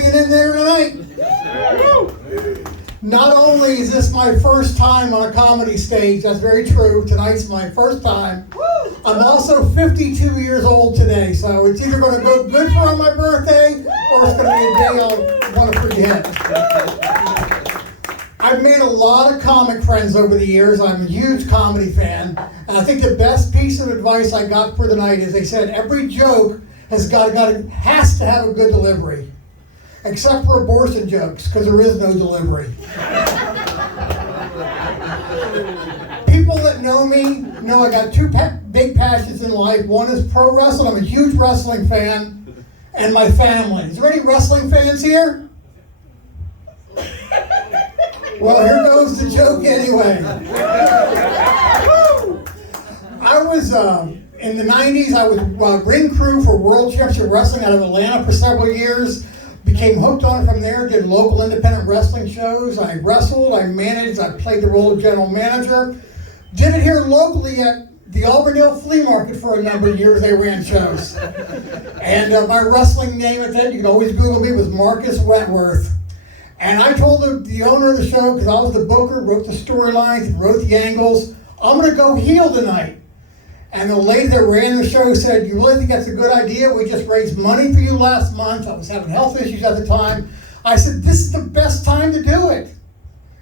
hanging in there tonight? Not only is this my first time on a comedy stage, that's very true, tonight's my first time, I'm also 52 years old today, so it's either going to go good for on my birthday, or it's going to be a day I'll want to forget. I've made a lot of comic friends over the years. I'm a huge comedy fan, and I think the best piece of advice I got for the night is they said every joke has to have a good delivery. Except for abortion jokes, because there is no delivery. People that know me know I got two big passions in life. One is pro wrestling. I'm a huge wrestling fan, and my family. Is there any wrestling fans here? Well, here goes the joke anyway. I was in the 90s. I was ring crew for World Championship Wrestling out of Atlanta for several years. Became hooked on it from there, did local independent wrestling shows. I wrestled, I managed, I played the role of general manager. Did it here locally at the Auburndale Flea Market for a number of years. They ran shows. And my wrestling name at that, you can always Google me, was Marcus Wentworth. And I told the owner of the show, because I was the booker, wrote the storylines, wrote the angles, I'm going to go heel tonight. And the lady that ran the show said, you really think that's a good idea? We just raised money for you last month. I was having health issues at the time. I said, this is the best time to do it.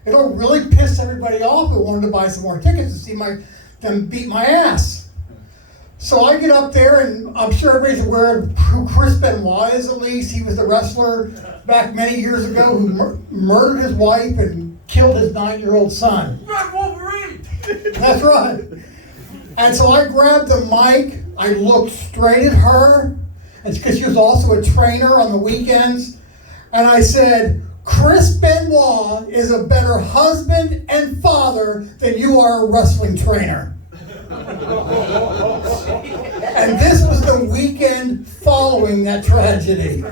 It'll really piss everybody off who wanted to buy some more tickets to see them beat my ass. So I get up there, and I'm sure everybody's aware of who Chris Benoit is, at least. He was the wrestler back many years ago who murdered his wife and killed his 9-year-old son. Red Wolverine! That's right. And so I grabbed the mic, I looked straight at her, it's because she was also a trainer on the weekends, and I said, Chris Benoit is a better husband and father than you are a wrestling trainer. And this was the weekend following that tragedy.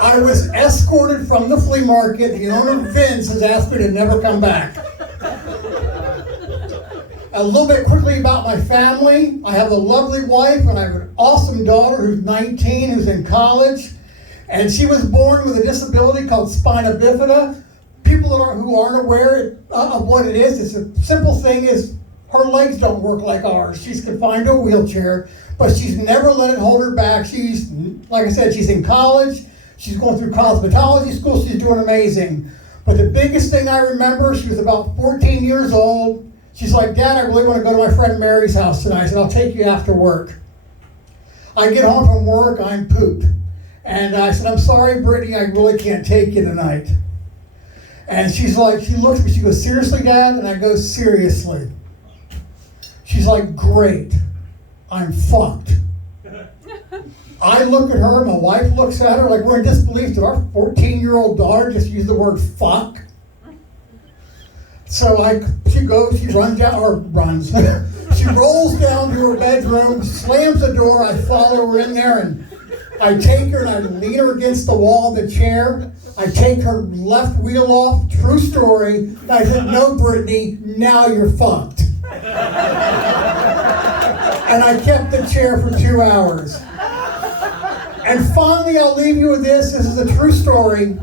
I was escorted from the flea market. The owner, Vince, has asked me to never come back. A little bit quickly about my family. I have a lovely wife, and I have an awesome daughter who's 19, who's in college. And she was born with a disability called spina bifida. People who aren't aware of what it is, it's a simple thing is her legs don't work like ours. She's confined to a wheelchair, but she's never let it hold her back. She's, like I said, she's in college. She's going through cosmetology school. She's doing amazing. But the biggest thing I remember, she was about 14 years old. She's like, Dad, I really want to go to my friend Mary's house tonight. I said, I'll take you after work. I get home from work, I'm pooped. And I said, I'm sorry, Brittany, I really can't take you tonight. And she's like, she looks at me, she goes, seriously, Dad? And I go, seriously. She's like, great, I'm fucked. I look at her, my wife looks at her like we're in disbelief that our 14-year-old daughter just used the word fuck. So she runs down, or runs. She rolls down to her bedroom, slams the door, I follow her in there, and I take her and I lean her against the wall of the chair. I take her left wheel off, true story. And I said, no, Brittany, now you're fucked. And I kept the chair for 2 hours. And finally, I'll leave you with this. This is a true story.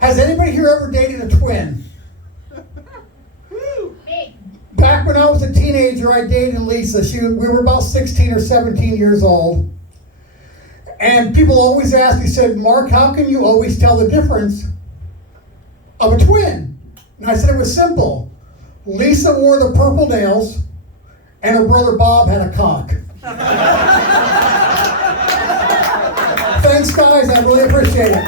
Has anybody here ever dated a twin? Back when I was a teenager, I dated Lisa. We were about 16 or 17 years old. And people always ask me, said, Mark, how can you always tell the difference of a twin? And I said it was simple. Lisa wore the purple nails, and her brother Bob had a cock. Thanks, guys. I really appreciate it.